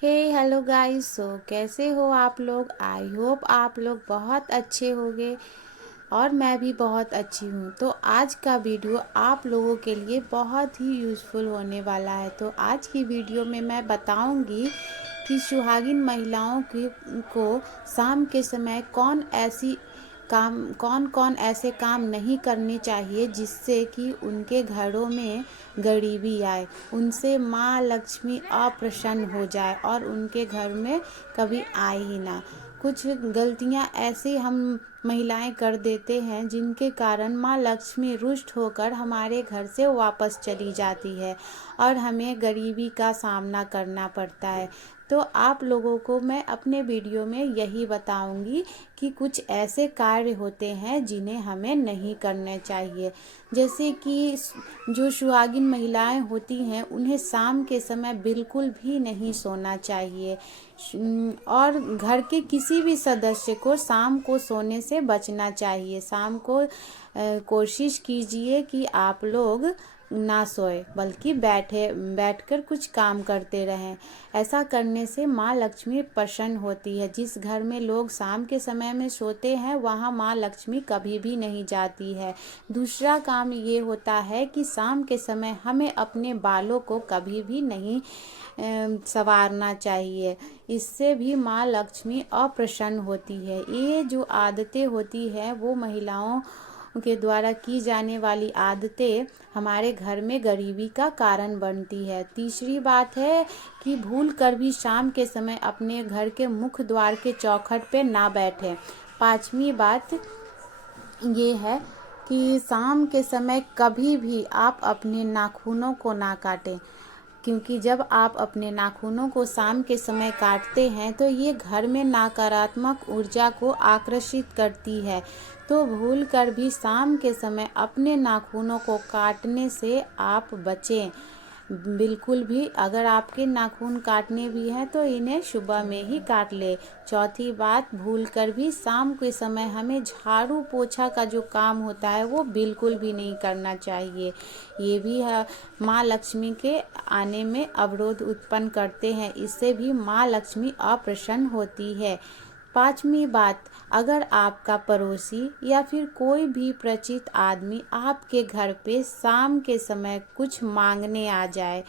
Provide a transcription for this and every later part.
हे hello guys. कैसे हो आप लोग? आई होप आप लोग बहुत अच्छे होंगे और मैं भी बहुत अच्छी हूँ। तो आज का वीडियो आप लोगों के लिए बहुत ही यूज़फुल होने वाला है। तो आज की वीडियो में मैं बताऊँगी कि सुहागिन महिलाओं की को शाम के समय कौन कौन ऐसे काम नहीं करने चाहिए जिससे कि उनके घरों में गरीबी आए, उनसे माँ लक्ष्मी अप्रसन्न हो जाए और उनके घर में कभी आए ही ना। कुछ गलतियाँ ऐसी हम महिलाएं कर देते हैं जिनके कारण माँ लक्ष्मी रुष्ट होकर हमारे घर से वापस चली जाती है और हमें गरीबी का सामना करना पड़ता है। तो आप लोगों को मैं अपने वीडियो में यही बताऊंगी कि कुछ ऐसे कार्य होते हैं जिन्हें हमें नहीं करने चाहिए। जैसे कि जो सुहागिन महिलाएं होती हैं उन्हें शाम के समय बिल्कुल भी नहीं सोना चाहिए और घर के किसी भी सदस्य को शाम को सोने से बचना चाहिए। शाम को कोशिश कीजिए कि आप लोग ना सोए बल्कि बैठकर कुछ काम करते रहें। ऐसा करने से माँ लक्ष्मी प्रसन्न होती है। जिस घर में लोग शाम के समय में सोते हैं वहाँ माँ लक्ष्मी कभी भी नहीं जाती है। दूसरा काम ये होता है कि शाम के समय हमें अपने बालों को कभी भी नहीं संवारना चाहिए। इससे भी माँ लक्ष्मी अप्रसन्न होती है। ये जो आदतें होती है वो महिलाओं के द्वारा की जाने वाली आदतें हमारे घर में गरीबी का कारण बनती है। तीसरी बात है कि भूल कर भी शाम के समय अपने घर के मुख्य द्वार के चौखट पे ना बैठें। पांचवी बात ये है कि शाम के समय कभी भी आप अपने नाखूनों को ना काटें, क्योंकि जब आप अपने नाखूनों को शाम के समय काटते हैं तो ये घर में नकारात्मक ऊर्जा को आकर्षित करती है। तो भूल कर भी शाम के समय अपने नाखूनों को काटने से आप बचें बिल्कुल भी। अगर आपके नाखून काटने भी हैं तो इन्हें सुबह में ही काट ले। चौथी बात, भूल कर भी शाम के समय हमें झाड़ू पोछा का जो काम होता है वो बिल्कुल भी नहीं करना चाहिए। ये भी है माँ लक्ष्मी के आने में अवरोध उत्पन्न करते हैं। इससे भी माँ लक्ष्मी अप्रसन्न होती है। पांचवी बात, अगर आपका पड़ोसी या फिर कोई भी परिचित आदमी आपके घर पे शाम के समय कुछ मांगने आ जाए,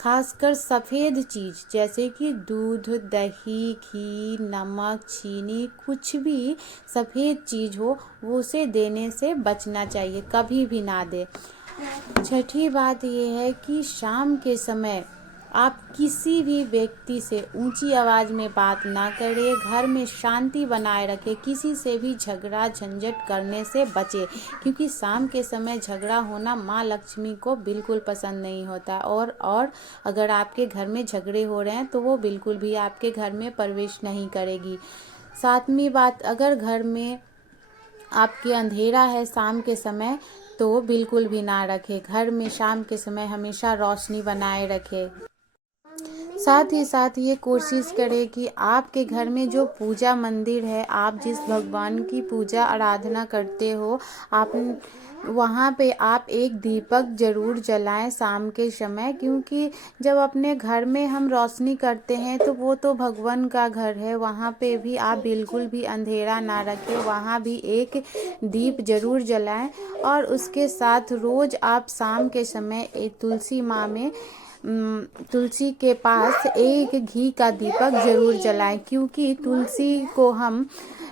खासकर सफ़ेद चीज़ जैसे कि दूध, दही, घी, नमक, चीनी, कुछ भी सफ़ेद चीज़ हो वो उसे देने से बचना चाहिए, कभी भी ना दे। छठी बात ये है कि शाम के समय आप किसी भी व्यक्ति से ऊंची आवाज़ में बात ना करें, घर में शांति बनाए रखें, किसी से भी झगड़ा झंझट करने से बचें, क्योंकि शाम के समय झगड़ा होना माँ लक्ष्मी को बिल्कुल पसंद नहीं होता। और अगर आपके घर में झगड़े हो रहे हैं तो वो बिल्कुल भी आपके घर में प्रवेश नहीं करेगी। सातवीं बात, अगर घर में आपके अंधेरा है शाम के समय तो बिल्कुल भी ना रखें। घर में शाम के समय हमेशा रोशनी बनाए रखें। साथ ही साथ ये कोशिश करें कि आपके घर में जो पूजा मंदिर है, आप जिस भगवान की पूजा आराधना करते हो, आप वहाँ पे आप एक दीपक जरूर जलाएं शाम के समय, क्योंकि जब अपने घर में हम रोशनी करते हैं तो वो तो भगवान का घर है, वहाँ पे भी आप बिल्कुल भी अंधेरा ना रखें, वहाँ भी एक दीप जरूर जलाएं। और उसके साथ रोज़ आप शाम के समय एक तुलसी के पास एक घी का दीपक जरूर जलाएं, क्योंकि तुलसी को हम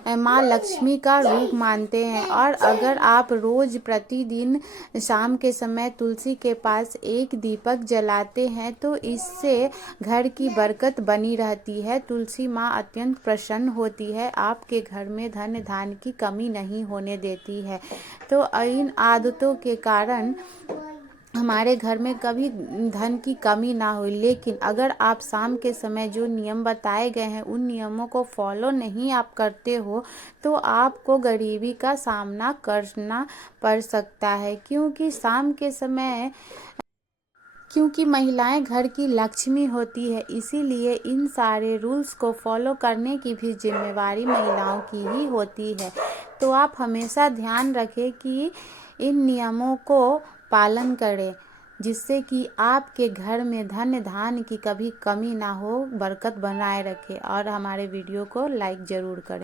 माँ लक्ष्मी का रूप मानते हैं। और अगर आप रोज प्रतिदिन शाम के समय तुलसी के पास एक दीपक जलाते हैं तो इससे घर की बरकत बनी रहती है। तुलसी माँ अत्यंत प्रसन्न होती है, आपके घर में धन धान्य की कमी नहीं होने देती है। तो इन आदतों के कारण हमारे घर में कभी धन की कमी ना हो। लेकिन अगर आप शाम के समय जो नियम बताए गए हैं उन नियमों को फॉलो नहीं आप करते हो तो आपको गरीबी का सामना करना पड़ सकता है, क्योंकि महिलाएं घर की लक्ष्मी होती है। इसीलिए इन सारे रूल्स को फॉलो करने की भी जिम्मेवारी महिलाओं की ही होती है। तो आप हमेशा ध्यान रखें कि इन नियमों को पालन करें। जिससे कि आपके घर में धन धान्य की कभी कमी ना हो, बरकत बनाए रखे। और हमारे वीडियो को लाइक ज़रूर करें।